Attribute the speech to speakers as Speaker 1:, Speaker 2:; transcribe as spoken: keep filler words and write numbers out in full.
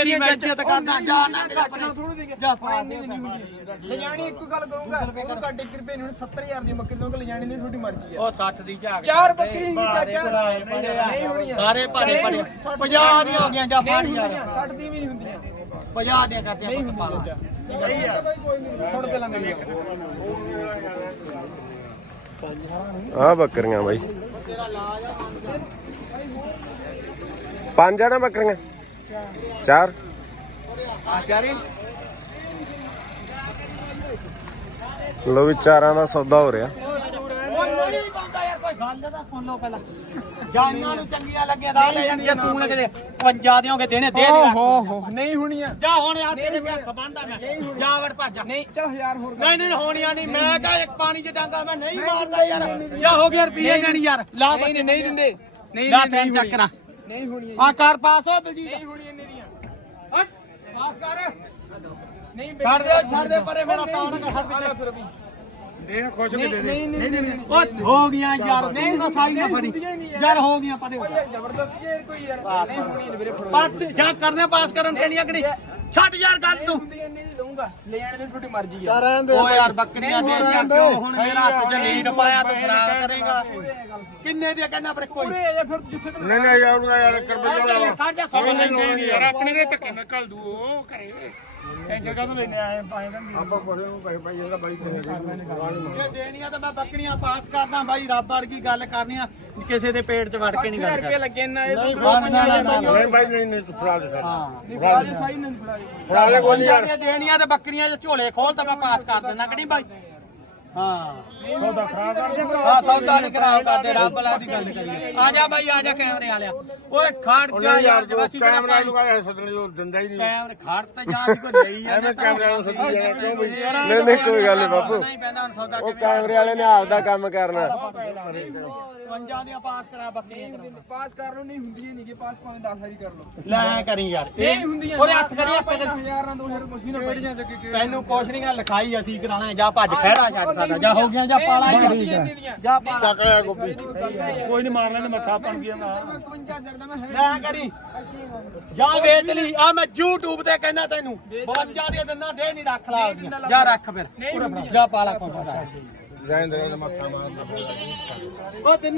Speaker 1: ਤੇਰੀ ਮੈਂ ਇੱਜ਼ਤ ਕਰਦਾ ਜਾ ਨਾ
Speaker 2: ਥੋੜੀ ਦੇ ਜਾ ਪਾ ਇੰਨੀ ਨਹੀਂ ਹੁੰਦੀ ਲੈ ਜਾਣੀ ਇੱਕ ਗੱਲ ਕਰੂੰਗਾ ਉਹ ਕੱਢ ਇੱਕ ਰੁਪਏ ਨੂੰ ਸੱਤਰ ਹਜ਼ਾਰ ਦੀ ਬੱਕਰੀ ਦੋਗੇ ਲੈ ਜਾਣੀ ਨਹੀਂ ਤੁਹਾਡੀ ਮਰਜ਼ੀ
Speaker 1: ਉਹ ਸੱਠ ਦੀ ਝਾਕ
Speaker 2: ਚਾਰ ਬੱਕਰੀ ਹੀ ਚਾਚਾ ਨਹੀਂ ਹੋਣੀਆਂ
Speaker 1: ਸਾਰੇ ਭਾੜੇ ਭਾੜੇ ਪੰਜਾਹ ਦੀਆਂ ਹੋ ਗਈਆਂ ਜਾ ਫੜ ਯਾਰ
Speaker 2: ਸੱਠ ਦੀ ਵੀ ਨਹੀਂ ਹੁੰਦੀਆਂ
Speaker 1: ਪੰਜਾਹ ਦੀਆਂ ਕਰਦੇ ਆਪਾਂ
Speaker 2: ਸਹੀ ਆ ਛੋੜ ਪਹਿਲਾਂ ਮੇਰੀ
Speaker 3: ਆ ਬੱਕਰੀਆਂ ਬਾਈ ਪੰਜ ਆ ਨਾ ਬੱਕਰੀਆਂ ਚਾਰ
Speaker 1: ਆ ਚਾਰੇ
Speaker 3: ਲੋ ਵੀ ਚਾਰਾਂ ਦਾ ਸੌਦਾ ਹੋ ਰਿਹਾ
Speaker 1: ਜਾਨਾਂ ਨੂੰ ਚੰਗੀਆਂ ਲੱਗੀਆਂ ਦਾ ਲੈ ਜਾਂਦੀਆਂ ਤੂੰ ਨਾ ਕਿਤੇ ਪੰਜਾਹ ਦੀਆਂ ਹੋ ਕੇ ਦੇਣੇ ਦੇ
Speaker 2: ਓ ਹੋ ਹੋ ਨਹੀਂ ਹੋਣੀਆਂ
Speaker 1: ਜਾ ਹੁਣ ਆ ਤੇਰੇ ਹੱਥ ਬੰਨਦਾ ਮੈਂ ਜਾ ਵੜ ਭੱਜ
Speaker 2: ਨਹੀਂ ਚਲ ਹਜ਼ਾਰ ਹੋਰ
Speaker 1: ਨਹੀਂ ਨਹੀਂ ਹੋਣੀਆਂ ਨਹੀਂ ਮੈਂ ਕਹਾਂ ਇੱਕ ਪਾਣੀ ਚ ਡਾਂਗਾ ਮੈਂ ਨਹੀਂ ਮਾਰਦਾ ਯਾਰ ਜਾ ਹੋ ਗਿਆ ਰੁਪਈਏ ਗਣੀ ਯਾਰ ਲਾ
Speaker 2: ਨਹੀਂ ਨਹੀਂ ਨਹੀਂ ਦਿੰਦੇ ਨਹੀਂ
Speaker 1: ਲਾ ਤੈਨੂੰ ਚੱਕ ਕਰਾ
Speaker 2: ਨਹੀਂ ਹੋਣੀਆਂ
Speaker 1: ਆ ਕਰ ਪਾਸ ਹੋ ਬਲਜੀਤ
Speaker 2: ਨਹੀਂ ਹੋਣੀਆਂ ਇੰਨੇ ਦੀਆਂ
Speaker 1: ਹਟ ਪਾਸ ਕਰ
Speaker 2: ਨਹੀਂ
Speaker 1: ਛੱਡ ਦੇ ਛੱਡ ਦੇ ਪਰੇ ਮੇਰਾ ਤਾਂ ਨਾ ਹੱਥ
Speaker 2: ਫਿਰ ਵੀ
Speaker 1: ਦੇਖ ਖੁਸ਼
Speaker 2: ਨਹੀਂ ਨਹੀਂ ਨਹੀਂ
Speaker 1: ਉਹ ਹੋ ਗਈਆਂ ਯਾਰ ਨਹੀਂ ਨਾ ਸਾਈ ਨਾ ਫੜੀ ਯਾਰ ਹੋ ਗਈਆਂ ਪਰੇ
Speaker 2: ਜ਼ਬਰਦਸਤੀ ਹੈ ਕੋਈ ਯਾਰ ਨਹੀਂ ਹੋਣੀ ਵੀਰੇ ਫੜੋ
Speaker 1: ਪਾਸ ਜਾਂ ਕਰਨੇ ਪਾਸ ਕਰਨ ਦੇਣੀਆਂ ਕਿ ਨਹੀਂ ਛੱਡ ਯਾਰ ਗੱਲ ਤੂੰ
Speaker 2: ਇੰਨੀ ਦੀ ਦਊਂਗਾ ਲੈ ਜਾਣ ਦੀ ਤੁਹਾਡੀ ਮਰਜ਼ੀ ਆ
Speaker 1: ਓ ਯਾਰ ਬੱਕਰੀਆਂ ਦੇ ਜਾਂ ਕਿਉਂ ਹੁਣ ਮੇਰਾ ਹੱਥ 'ਚ ਲੀਡ ਪਾਇਆ ਤੂੰ ਖਰਾਬ ਕਰੇਗਾ ਕਿੰਨੇ ਦੀ ਕਹਿੰਦਾ ਪਰ ਕੋਈ
Speaker 2: ਫਿਰ ਜਿੱਥੇ ਤੱਕ
Speaker 4: ਨਹੀਂ ਨਹੀਂ ਯਾਰ ਯਾਰ ਕਰ ਬਈ
Speaker 1: ਖੜ ਜਾ ਸੌ
Speaker 4: ਨਹੀਂ ਯਾਰ ਆਪਣੇ ਦੇ ਧੱਕੇ ਨਾਲ ਕੱਲ ਦੂ ਉਹ ਕਰੇ
Speaker 1: ਟੈਂਸ਼ਨ ਕਾਹਨੂੰ ਲੈਣੇ ਆਏ ਪਾਏ ਦਾ
Speaker 4: ਆਪਾਂ ਬੜੇ ਨੂੰ ਪੈਸੇ ਪਾਈ ਇਹਦਾ ਬਾਈ
Speaker 1: ਇਹ ਦੇਣੀਆਂ ਤਾਂ ਮੈਂ ਬੱਕਰੀਆਂ ਪਾਸ ਕਰਦਾ ਬਾਈ ਰੱਬ ਵਰਗੀ ਗੱਲ ਕਰਨੀ ਆ ਕਿਸੇ ਦੇ ਪੇਟ 'ਚ ਵੜ ਕੇ ਨਹੀਂ ਗੱਲ
Speaker 2: ਰੁਪਏ ਲੱਗੇ ਨਾ ਇਹ
Speaker 1: ਨਹੀਂ
Speaker 4: ਬਾਈ ਨਹੀਂ ਨਹੀਂ ਤੂੰ ਫੜਾ ਦੇ ਸਰ
Speaker 2: ਨਹੀਂ ਫੜਾ ਦੇ ਸਾਈ ਨਹੀਂ ਫੜਾ ਦੇ
Speaker 4: ਫੜਾ ਲੈ ਕੋਈ ਨਹੀਂ ਯਾਰ
Speaker 1: ਦੇਣੀਆਂ ਤੇ ਬੱਕਰੀਆਂ 'ਚ ਝੋਲੇ ਖੋਲ ਤਾਂ ਮੈਂ ਪਾਸ ਕਰ ਦਿੰਦਾ ਕਿ ਨਹੀਂ ਬਾਈ ਹਾਂ
Speaker 4: ਸੌਦਾ ਖਰਾਬ ਕਰ ਦੇ
Speaker 1: ਹਾਂ ਸੌਦਾ ਨਹੀਂ ਖਰਾਬ ਕਰਦੇ ਰੱਬ ਲਾ ਦੀ ਗੱਲ ਕਰੀਏ ਆ ਜਾ ਬਾਈ ਆ ਜਾ ਕੈਮਰੇ ਵਾਲਿਆ ਓਏ ਖੜ ਜਾ ਯਾਰ ਜਵਾਸੀ
Speaker 4: ਕੈਮਰਾ ਨੂੰ ਕਹਾਂ ਸੱਦਣ ਨੂੰ ਦਿੰਦਾ ਹੀ ਨਹੀਂ
Speaker 1: ਕੈਮਰੇ ਖੜ ਤਾਂ ਜਾ ਸੀ ਕੋਈ ਲਈ ਜਾਂਦਾ
Speaker 4: ਐਵੇਂ ਕੈਮਰਾ ਨੂੰ ਸੱਦੀ ਜਾਣਾ ਕਿਉਂ ਬਈ
Speaker 3: ਨਹੀਂ ਨਹੀਂ ਕੋਈ ਗੱਲ ਨਹੀਂ ਬਾਪੂ
Speaker 1: ਨਹੀਂ ਪੈਂਦਾ ਹੁਣ ਸੌਦਾ
Speaker 3: ਉਹ ਕੈਮਰੇ ਵਾਲੇ ਨੇ ਆਪਦਾ ਕੰਮ ਕਰਨਾ
Speaker 1: ਪੰਜਾਂ ਦੀਆਂ ਪਾਸ ਕਰਾ ਬੱਕਰੀਆਂ
Speaker 2: ਪਾਸ ਕਰ ਲਓ ਨਹੀਂ ਹੁੰਦੀਆਂ ਨਹੀਂ ਕਿ ਪਾਸ ਭਾਵੇਂ ਦਸ ਵਾਰੀ ਕਰ ਲਓ
Speaker 1: ਲੈ ਕਰੀ ਯਾਰ
Speaker 2: ਨਹੀਂ ਹੁੰਦੀਆਂ
Speaker 1: ਉਹਦੇ ਹੱਥ ਕਰੀ ਹੱਥ
Speaker 2: ਪਹਿਲਾਂ ਹਜ਼ਾਰ ਨਾਲ ਦੋ ਹਜ਼ਾਰ ਕੁਛ ਵੀ ਨਾ ਪੜੀਆਂ ਜੱਗੇ
Speaker 1: ਤੈਨੂੰ ਕੁਛ ਨਹੀਂ ਲਿਖਾਈ ਅਸੀਂ ਕਰਾਣਾ ਜਾ ਭੱਜ ਖਹਿੜਾ ਛੱਡ ਸਾਡਾ ਜਾ ਹੋ ਗਿਆ ਜਾ ਪਾਲਾ ਜਾ ਪਾਲਾ
Speaker 4: ਚੱਕ ਲਿਆ ਗੋਪੀ ਕੋਈ ਨਹੀਂ ਮਾਰ ਲੈਂਦੇ ਮੱਥਾ ਬਣ ਗਿਆ ਨਾ
Speaker 2: ਇਕਵੰਜਾ ਹਜ਼ਾਰ ਦਾ ਮੈਂ
Speaker 1: ਲੈ ਕਰੀ ਜਾ ਵੇਚ ਲਈ ਆ ਮੈਂ YouTube ਤੇ ਕਹਿੰਦਾ ਤੈਨੂੰ ਬਹੁਤ ਜ਼ਿਆਦਾ ਦਿੰਦਾ ਦੇ ਨਹੀਂ ਰੱਖ ਲਾ ਉਹਦੀਆਂ ਜਾ ਰੱਖ ਫਿਰ ਜਾ ਪਾਲਾ ਕੋਲ
Speaker 4: ਰਹਿੰਦੇ ਰਹਿੰਦੇ ਮੱਥਾ ਮਾਰਦਾ
Speaker 1: ਉਹ